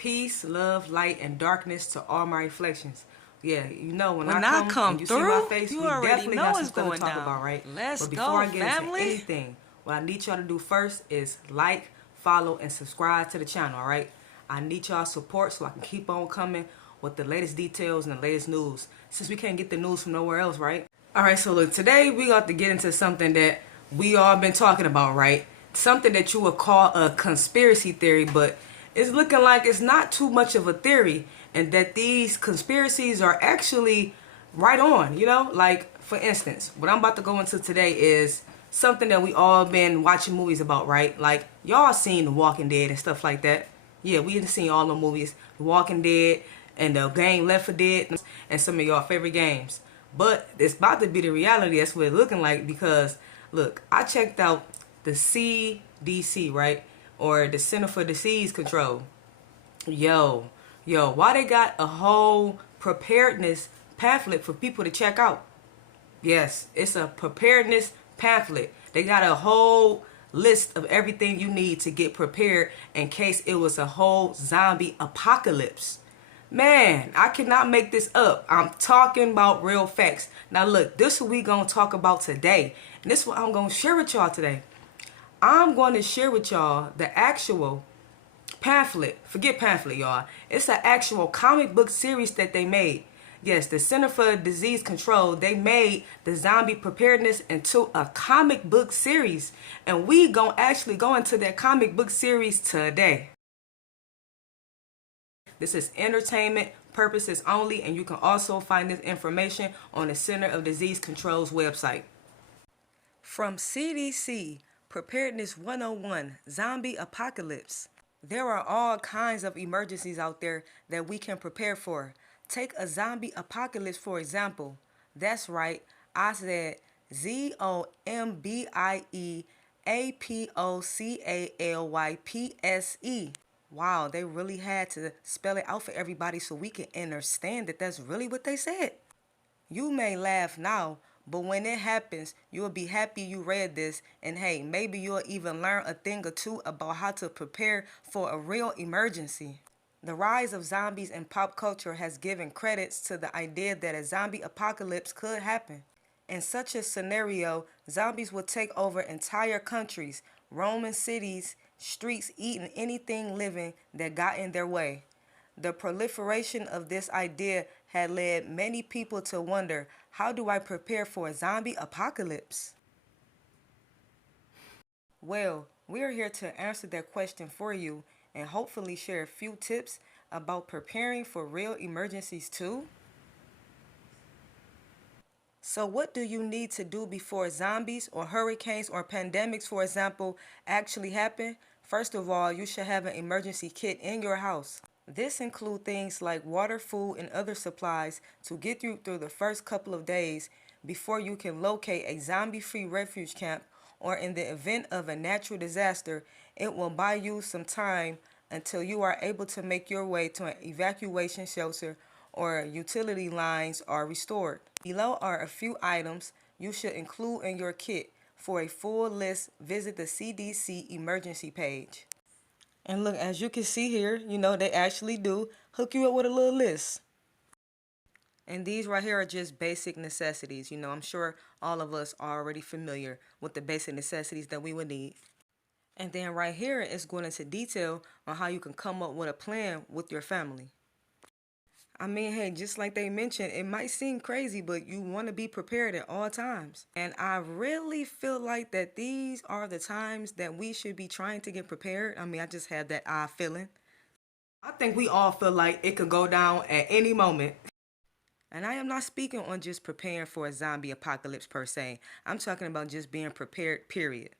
Peace, love, light, and darkness to all my reflections. Yeah, you know, when I I come come and you see my through, face, you we already definitely know got some what's stuff to going talk down. about, right? Let's But before go, I get into family. anything, what I need y'all to do first is like, follow, and subscribe to the channel, all right? I need y'all support so I can keep on coming with the latest details and the latest news, since we can't get the news from nowhere else, right? All right, so look, today we got to get into something that we all been talking about, right? Something that you would call a conspiracy theory, but it's looking like it's not too much of a theory, and that these conspiracies are actually right on, you know? Like, for instance, what I'm about to go into today is something that we all been watching movies about, right? Like, y'all seen The Walking Dead and stuff like that. Yeah, we have seen all the movies, The Walking Dead and the game Left 4 Dead, and some of y'all favorite games. But it's about to be the reality. That's what it's looking like, because look, I checked out the CDC, right? Or the Center for Disease Control. Yo, why they got a whole preparedness pamphlet for people to check out? Yes, it's a preparedness pamphlet. They got a whole list of everything you need to get prepared in case it was a whole zombie apocalypse. Man, I cannot make this up. I'm talking about real facts. Now look, this is what we gonna talk about today. And this is what I'm gonna share with y'all today. I'm going to share with y'all the actual pamphlet. Forget pamphlet, y'all. It's an actual comic book series that they made. Yes, the Center for Disease Control, they made the Zombie Preparedness into a comic book series. And we gonna actually go into that comic book series today. This is entertainment purposes only, and you can also find this information on the Center of Disease Control's website. From CDC, Preparedness 101, Zombie Apocalypse. There are all kinds of emergencies out there that we can prepare for. Take a zombie apocalypse, for example. That's right, I said ZOMBIEAPOCALYPSE. Wow, they really had to spell it out for everybody so we can understand that that's really what they said. You may laugh now, but when it happens, you'll be happy you read this, and hey, maybe you'll even learn a thing or two about how to prepare for a real emergency. The rise of zombies in pop culture has given credits to the idea that a zombie apocalypse could happen. In such a scenario, zombies would take over entire countries, roaming cities, streets, eating anything living that got in their way. The proliferation of this idea had led many people to wonder, how do I prepare for a zombie apocalypse? Well, we're here to answer that question for you and hopefully share a few tips about preparing for real emergencies too. So what do you need to do before zombies or hurricanes or pandemics, for example, actually happen? First of all, you should have an emergency kit in your house. This includes things like water, food, and other supplies to get you through the first couple of days before you can locate a zombie-free refuge camp, or in the event of a natural disaster, it will buy you some time until you are able to make your way to an evacuation shelter or utility lines are restored. Below are a few items you should include in your kit. For a full list, visit the CDC emergency page. And look, as you can see here, they actually do hook you up with a little list. And these right here are just basic necessities. I'm sure all of us are already familiar with the basic necessities that we would need. And then right here is going into detail on how you can come up with a plan with your family. I mean, hey, just like they mentioned, it might seem crazy, but you want to be prepared at all times. And I really feel like that these are the times that we should be trying to get prepared. I mean, I just had that odd feeling. I think we all feel like it could go down at any moment. And I am not speaking on just preparing for a zombie apocalypse per se. I'm talking about just being prepared, period.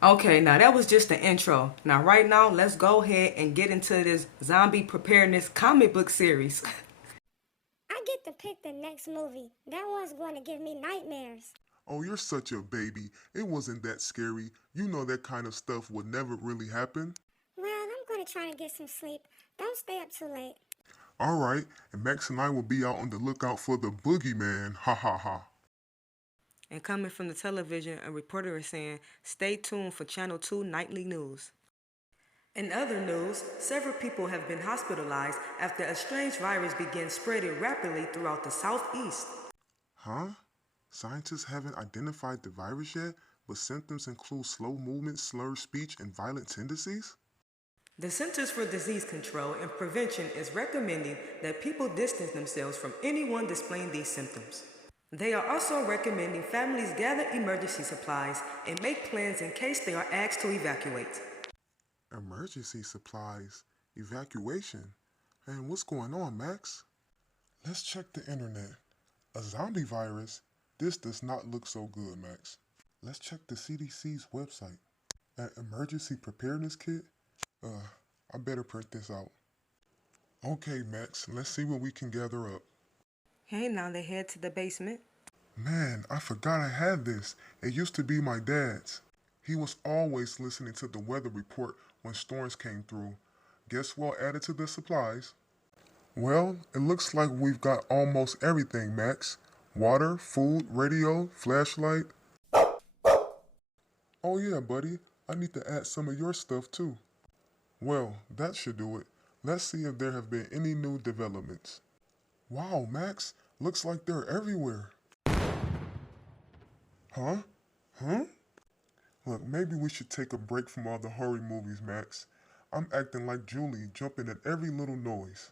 Okay, now that was just the intro. Now right now, let's go ahead and get into this zombie preparedness comic book series. I get to pick the next movie. That one's going to give me nightmares. Oh, you're such a baby. It wasn't that scary. You know that kind of stuff would never really happen. Well, I'm going to try and get some sleep. Don't stay up too late. Alright, and Max and I will be out on the lookout for the boogeyman. Ha ha ha. And coming from the television, a reporter is saying, stay tuned for Channel 2 Nightly News. In other news, several people have been hospitalized after a strange virus began spreading rapidly throughout the southeast. Huh? Scientists haven't identified the virus yet, but symptoms include slow movement, slurred speech, and violent tendencies? The Centers for Disease Control and Prevention is recommending that people distance themselves from anyone displaying these symptoms. They are also recommending families gather emergency supplies and make plans in case they are asked to evacuate. Emergency supplies, evacuation. Man, what's going on, Max? Let's check the internet. A zombie virus? This does not look so good, Max. Let's check the CDC's website. An emergency preparedness kit? I better print this out. Okay, Max, let's see what we can gather up. Hey, now they head to the basement. Man, I forgot I had this. It used to be my dad's. He was always listening to the weather report when storms came through. Guess what added to the supplies? Well, it looks like we've got almost everything, Max. Water, food, radio, flashlight. Oh yeah, buddy, I need to add some of your stuff too. Well, that should do it. Let's see if there have been any new developments. Wow, Max, looks like they're everywhere. Huh? Huh? Look, maybe we should take a break from all the horror movies, Max. I'm acting like Julie, jumping at every little noise.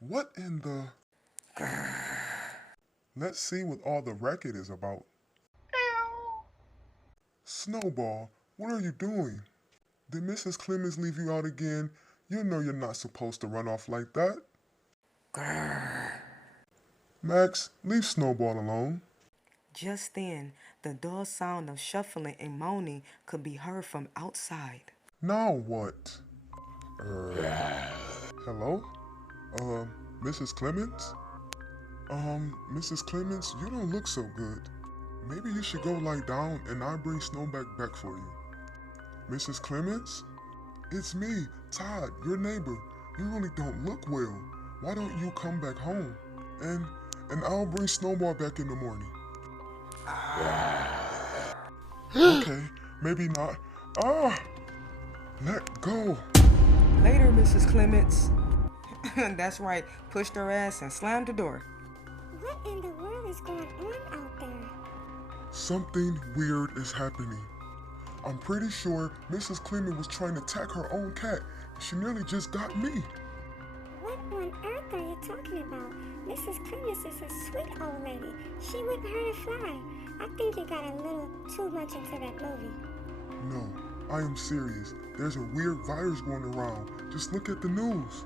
What in the... Let's see what all the racket is about. Snowball, what are you doing? Did Mrs. Clemens leave you out again? You know you're not supposed to run off like that. Max, leave Snowball alone. Just then, the dull sound of shuffling and moaning could be heard from outside. Now what? Hello? Mrs. Clemens? Mrs. Clemens, you don't look so good. Maybe you should go lie down and I'll bring Snowback back for you. Mrs. Clemens? It's me, Todd, your neighbor. You really don't look well. Why don't you come back home? And I'll bring Snowball back in the morning. Okay, maybe not. Let go. Later, Mrs. Clements. That's right, pushed her ass and slammed the door. What in the world is going on out there? Something weird is happening. I'm pretty sure Mrs. Clemens was trying to attack her own cat. She nearly just got me. What on earth are you talking about? Mrs. Clemens is a sweet old lady. She wouldn't hurt a fly. I think you got a little too much into that movie. No, I am serious. There's a weird virus going around. Just look at the news.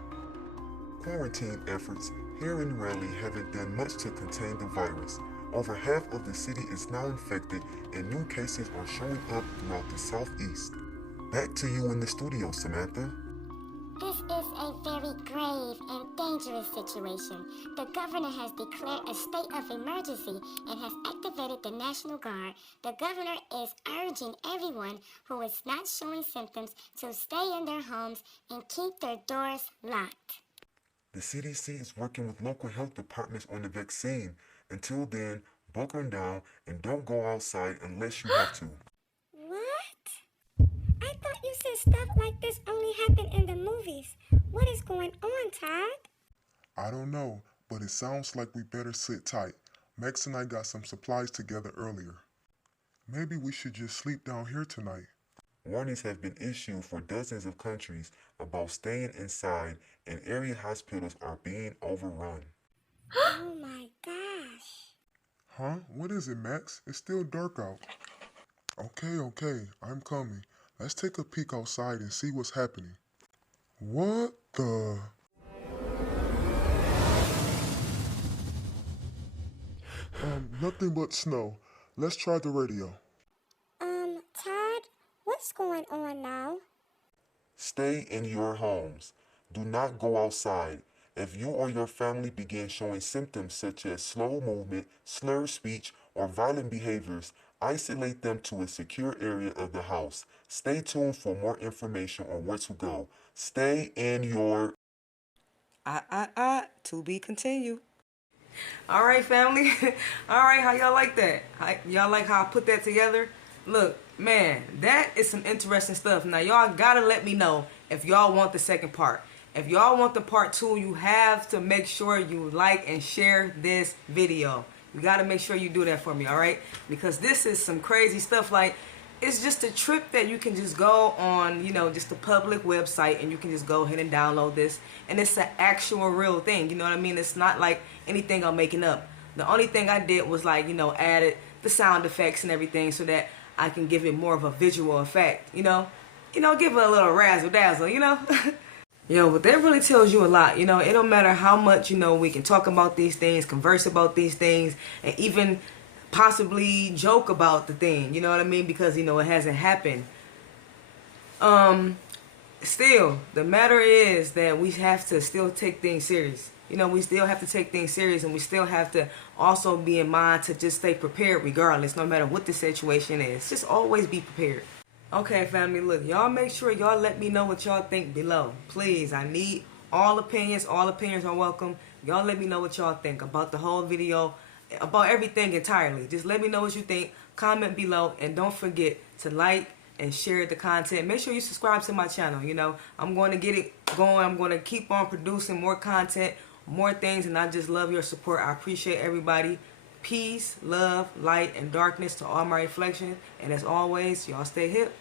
Quarantine efforts here in Raleigh haven't done much to contain the virus. Over half of the city is now infected and new cases are showing up throughout the southeast. Back to you in the studio, Samantha. This is a very grave and dangerous situation. The governor has declared a state of emergency and has activated the National Guard. The governor is urging everyone who is not showing symptoms to stay in their homes and keep their doors locked. The CDC is working with local health departments on the vaccine. Until then, buckle down and don't go outside unless you have to. What? I thought you said stuff like this only happened in the movies. What is going on, Todd? I don't know, but it sounds like we better sit tight. Max and I got some supplies together earlier. Maybe we should just sleep down here tonight. Warnings have been issued for dozens of countries about staying inside, and area hospitals are being overrun. Oh my gosh. Huh? What is it, Max? It's still dark out. Okay, I'm coming. Let's take a peek outside and see what's happening. What the... Nothing but snow. Let's try the radio. Todd, what's going on now? Stay in your homes. Do not go outside. If you or your family begin showing symptoms such as slow movement, slurred speech, or violent behaviors, isolate them to a secure area of the house. Stay tuned for more information on where to go. Stay in your... To be continued. All right, family. All right, how y'all like that? Y'all like how I put that together? Look, man, that is some interesting stuff. Now, y'all gotta let me know if y'all want the second part. If y'all want the part 2, you have to make sure you like and share this video. You gotta make sure you do that for me, alright? Because this is some crazy stuff. Like, it's just a trip that you can just go on, you know, just a public website, and you can just go ahead and download this. And it's an actual real thing, you know what I mean? It's not like anything I'm making up. The only thing I did was, like, you know, added the sound effects and everything so that I can give it more of a visual effect, you know? Give it a little razzle dazzle, you know? Yo, but that really tells you a lot, you know? It don't matter how much, you know, we can talk about these things, converse about these things, and even possibly joke about the thing, you know what I mean? Because, you know, it hasn't happened. Still, the matter is that we have to still take things serious. You know, we still have to take things serious, and we still have to also be in mind to just stay prepared regardless, no matter what the situation is. Just always be prepared. Okay, family, look, y'all make sure y'all let me know what y'all think below. Please, I need all opinions. All opinions are welcome. Y'all let me know what y'all think about the whole video, about everything entirely. Just let me know what you think. Comment below, and don't forget to like and share the content. Make sure you subscribe to my channel. You know, I'm going to get it going. I'm going to keep on producing more content, more things, and I just love your support. I appreciate everybody. Peace, love, light, and darkness to all my reflections. And as always, y'all stay hip.